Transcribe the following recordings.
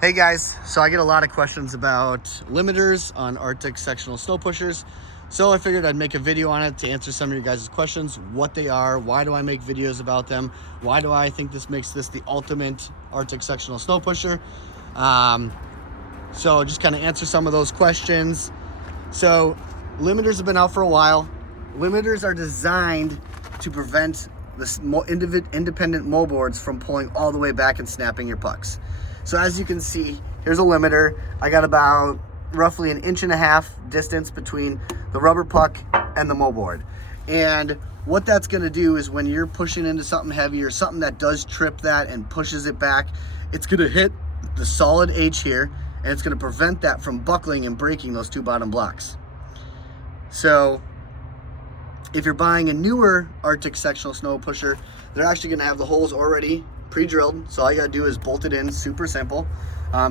Hey guys, so I get a lot of questions about limiters on Arctic sectional snow pushers. So I figured I'd make a video on it to answer some of your guys' questions, what they are, why do I make videos about them, why do I think this makes this the ultimate Arctic sectional snow pusher. So just kind of answer some of those questions. So limiters have been out for a while. Limiters are designed to prevent the independent moldboards from pulling all the way back and snapping your pucks. So as you can see, here's a limiter. I got about roughly 1.5 inches distance between the rubber puck and the moldboard. And what that's gonna do is when you're pushing into something heavy or something that does trip that and pushes it back, it's gonna hit the solid H here, and it's gonna prevent that from buckling and breaking those two bottom blocks. So if you're buying a newer Arctic sectional snow pusher, they're actually gonna have the holes already pre-drilled, so all you gotta do is bolt it in, super simple.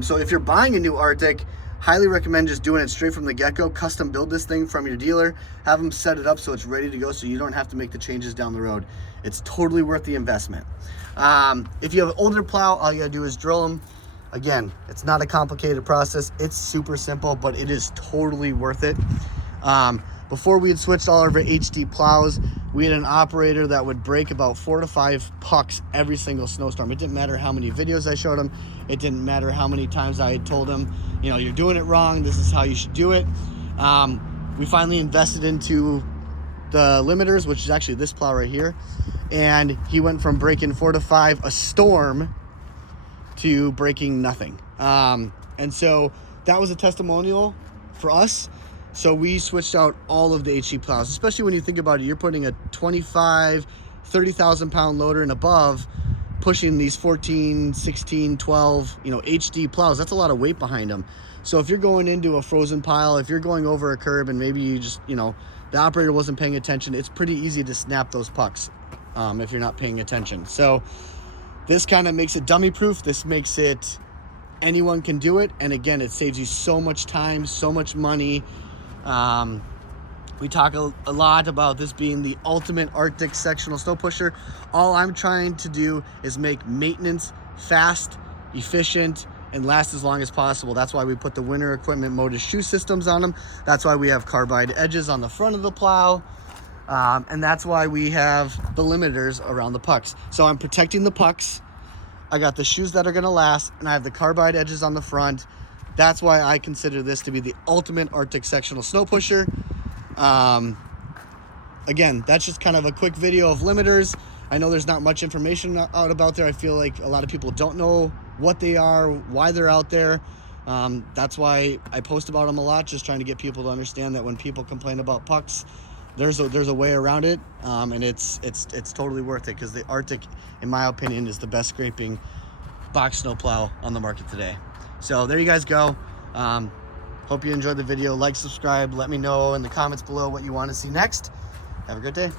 So if you're buying a new Arctic, highly recommend just doing it straight from the get-go. Custom build this thing from your dealer, have them set it up so it's ready to go so you don't have to make the changes down the road. It's totally worth the investment. If you have an older plow, all you gotta do is drill them. Again, it's not a complicated process, it's super simple, but it is totally worth it. Before we had switched all of our HD plows, we had an operator that would break about 4 to 5 pucks every single snowstorm. It didn't matter how many videos I showed him. It didn't matter how many times I had told him, you know, you're doing it wrong. This is how you should do it. We finally invested into the limiters, which is actually this plow right here. And he went from breaking 4 to 5 a storm to breaking nothing. And so that was a testimonial for us. So we switched out all of the HD plows, especially when you think about it, you're putting a 25, 30,000 pound loader and above, pushing these 14, 16, 12, HD plows. That's a lot of weight behind them. So if you're going into a frozen pile, if you're going over a curb and maybe you just, the operator wasn't paying attention, it's pretty easy to snap those pucks if you're not paying attention. So this kind of makes it dummy proof. This makes it anyone can do it. And again, it saves you so much time, so much money. We talk a lot about this being the ultimate Arctic sectional snow pusher. All I'm trying to do is make maintenance fast, efficient, and last as long as possible. That's why we put the winter equipment mode shoe systems on them. That's why we have carbide edges on the front of the plow. And that's why we have the limiters around the pucks. So I'm protecting the pucks. I got the shoes that are gonna last, and I have the carbide edges on the front. That's why I consider this to be the ultimate Arctic sectional snow pusher. Again, that's just kind of a quick video of limiters. I know there's not much information out about there. I feel like a lot of people don't know what they are, why they're out there. That's why I post about them a lot, just trying to get people to understand that when people complain about pucks, there's a way around it, and it's totally worth it, because the Arctic, in my opinion, is the best scraping box snow plow on the market today. So there you guys go. Hope you enjoyed the video. Like, subscribe, let me know in the comments below what you want to see next. Have a good day.